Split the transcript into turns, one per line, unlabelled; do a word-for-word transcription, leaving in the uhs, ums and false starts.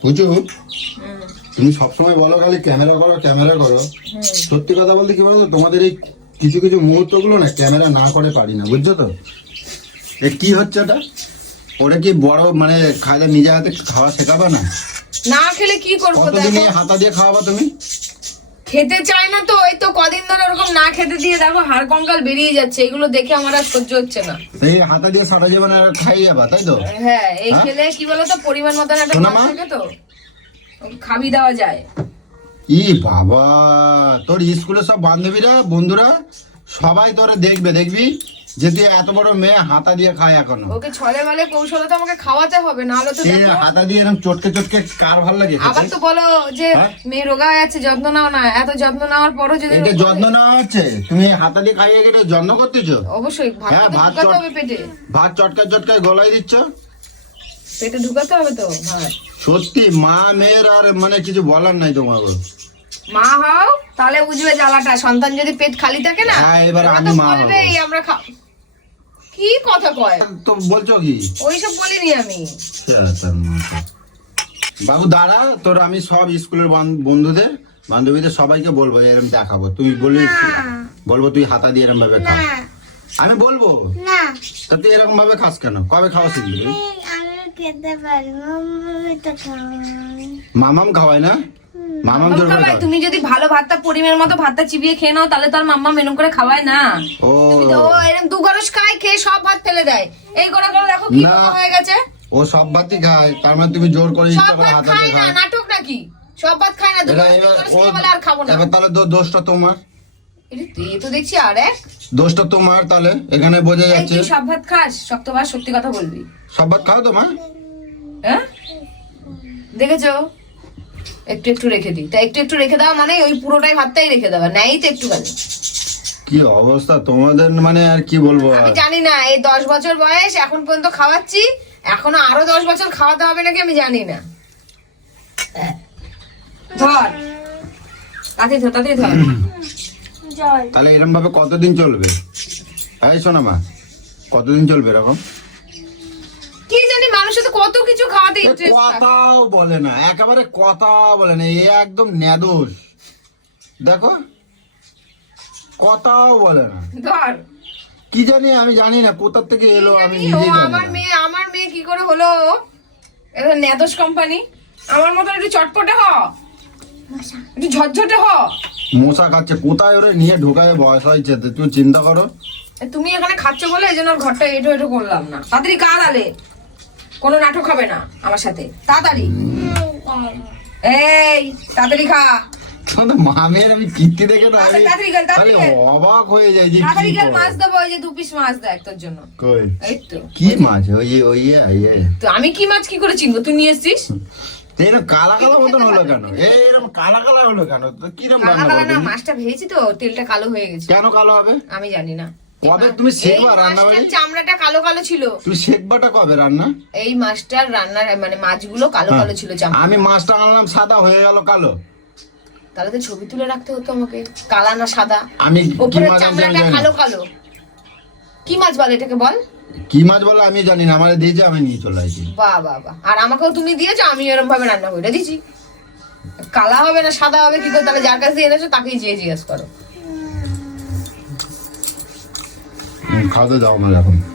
বুঝছো, তুমি সবসময় বলো খালি ক্যামেরা করো ক্যামেরা করো, সত্যি কথা বলতে কি বলতো, তোমাদের এই কিছু কিছু মুহূর্ত গুলো না ক্যামেরা না করে পারি না, বুঝছো তো। এ কি হচ্ছে ওটা, ওটা কি বড় মানে খাইলে নিজে হাতে খাওয়া শেখাবা না?
না খেলে কি করবো?
কতদিন এই হাতা দিয়ে খাওয়াবা তুমি?
খেতে চাই না তো, এই তো কদিন ধরে ওরকম না খেতে দিয়ে দেখো হাড় কঙ্কাল বেরিয়ে যাচ্ছে, এগুলো দেখে আমার আর সহ্য হচ্ছে না।
এই হাতা দিয়ে সারা জীবন খাই যাবা, তাই তো?
হ্যাঁ, এই খেলে কি বলতো পরিমাণ মতন একটা
শোনো
খাবার
মা।
থাকে তো খাবি দেওয়া যায়।
ই বাবা, তোর স্কুলের সব বান্ধবীরা বন্ধুরা সবাই তোরা দেখবে, দেখবি যে তুই এত বড় মেয়ে হাতা দিয়ে খায় এখনো।
ওকে ছলে বলে কৌশলে তো আমাকে খাওয়াতে হবে, না হলে তো
সে
দেখো
হাতা দিয়ে এরকম চটকে চটকে কার ভাল লাগে খেতে?
আবার তো বলো যে
হ্যাঁ?
মেয়ে রোগা হয়ে যাচ্ছে, যত্ন নাও না। এত যত্ন নেওয়ার পরও যদি
এটা যত্ন নেওয়া হচ্ছে? তুমি হাতা দিয়ে খাইয়ে এটা যত্ন করতেছো?
অবশ্যই ভাত
হ্যাঁ,
তো
ভাত
ঢুকাতে
চট-
হবে পেটে,
ভাত চটকা চটকায় গলায় দিচ্ছ।
পেটে ঢুকাতে হবে তো ভাত।
সত্যি মা মেয়ের আর মানে কিছু বলার নাই তোমার।
মা হও তাহলে বুঝবে জ্বালাটা। সন্তান যদি পেট খালি থাকে না,
হ্যাঁ, এবার
ওরা
আমি
তো
মা হবো।
বলবেই আমরা খা- কি কথা কয়,
তো বলছো কি?
ওইসব বলিনি আমি।
বাবু দাঁড়া, তোর আমি সব স্কুলের বান- বন্ধুদের বান্ধবীদের সবাইকে বলবো এরকম দেখাবো, তুই বলবি বলবো তুই হাতা দিয়ে এরকম ভাবে খা। আমি বলবো
না
তা তুই এরকম ভাবে খাস কেন? কবে খাওয়া শিখবি?
আমি খেতে পারি মাম্মি তো খাওয়াই
মামাম খাওয়ায় না? মামাম
মাম্মা
জোর করে
খাওয়ায়,
খাওয়ায়।
তুমি যদি ভালো ভাতটা পরিমাণ মতো ভাতটা চিবিয়ে খেয়ে নাও তাহলে তার মাম্মা মেনু করে খাওয়ায় না।
ও
তুমি তো ও এরকম দু গরস খায়, খেয়ে সব ভাত ফেলে দেয়। এই করে করে দেখো কি
না।
রকম হয়ে গেছে।
ও সব ভাতই খায়, তার মানে তুমি জোর করে ইচ্ছা
সব
করে
ভাত
হাতা
খায়
দিয়ে
না,
খায়।
নাটক নাকি? সব ভাত খায় না, দু
এরা
গরস তিন
এবার
গরস
ও
খেয়ে বলে আর খাবো না।
এবার তাহলে দো- দোষটা তোমার,
এটা তুই তো দেখছি আর এক।
দোষটা তোমার তাহলে এখানে বোঝা
এই
যাচ্ছে।
তুই সব ভাত খাস, শক্তবার সত্যি কথা বলবি।
সব ভাত খাও তোমার?
হ্যাঁ দেখেছো, একটু একটু রেখে দিই। তা একটু একটু রেখে দাও মানে ওই পুরোটাই ভাতটাই রেখে দেওয়া, নেই তো একটুখানি।
কি অবস্থা তোমাদের, মানে আর কি বলবো আর।
আমি জানি না, এই দশ বছর বয়স এখন পর্যন্ত খাওয়াচ্ছি, এখনো আরো দশ বছর খাওয়াতে হবে নাকি আমি জানি না। ধর তাতে ধর তাতে ধর।
জল
তাহলে এরকম ভাবে কতদিন চলবে? এই শোনা মা, কতদিন চলবে এরকম?
কি জানি মানুষের তো কত কিছু খাওয়াতে
এ
ইন্টারেস্ট থাকে।
কথাও বলে না, একেবারে কথাও বলে না, এ একদম নেদোষ। দেখো কথাও বলে না,
ধর
কি জানি আমি জানি না কোথা থেকে
কি
এলো, আমি
জানি, ও
নিজেই জানি
আমার
না।
মেয়ে আমার মেয়ে কি করে হলো এটা নেদোষ কোম্পানি। আমার মতন একটু চটপটে হ, একটু ঝটঝটে হ।
মশা খাচ্ছে, কোথায় ওরে নিয়ে ঢোকায় বয়স হয়েছে, তো তুমি চিন্তা করো।
এ, তুমি এখানে খাচ্ছ বলে এই জন্য ওর ঘরটা এটো এটো করলাম না। তাড়াতাড়ি কাল আলে, কোনো নাটক হবে না আমার সাথে, তাড়াতাড়ি। এই তাড়াতাড়ি খা,
তোমাদের মামের আমি কীর্তি দেখে না আমি
তাড়াতাড়ি গেল,
খালি
তাড়াতাড়ি গেল।
অবাক হয়ে যাই যে কি
তাড়াতাড়ি গেল
করে।
মাছ দেবো, ওই যে দু পিস মাছ দেখ তোর জন্য।
কই
এই তো
কি মাছ? ওই যে- ওই যে- ওই যে।
তো আমি কি মাছ কি করে চিনবো, তুই নিয়ে এসছিস।
এরকম কালা কালা মতন হলো কেন? এই এরকম কালা কালা হলো কেন? তো কিরম
কালা
রান্না
কালা
করো
না,
তুমি?
মাছটা ভেজেছি তো তেলটা কালো হয়ে গেছে।
কেন কালো হবে?
আমি জানি না।
কবে তুমি
এই
শিখবা রান্না বাড়ি?
মাছটার চামড়াটা কালো কালো ছিল।
তুমি শেখবাটা কবে রান্না?
এই মাছটার রান্নার মানে মাছগুলো কালো
হ্যাঁ।
কালো ছিল চামড়া।
আমি মাছটা আনলাম সাদা হয়ে গেল কালো।
তাহলে তো ছবি তুলে রাখতে হতো আমাকে, কালা না সাদা।
আমি কি
ওপরের
মাছ আনছি আমি
চামড়াটা
জানি না।
কালো কালো। কি মাছ বলে এটাকে বল?
কি মাছ বলে আমি জানি না, আমারে দিয়েছে আমি নিয়ে চলে আসি।
বাহ বাহ বাহ। আর আমাকেও তুমি দিয়েছো, আমি এরকম ভাবে রান্না করে দিয়েছি। কালা হবে না সাদা হবে কি করে? তাহলে যার কাছে দিয়ে এনেছো তাকেই যেয়ে জিজ্ঞেস করো।
খাওয়াতে যাও আমার এখন।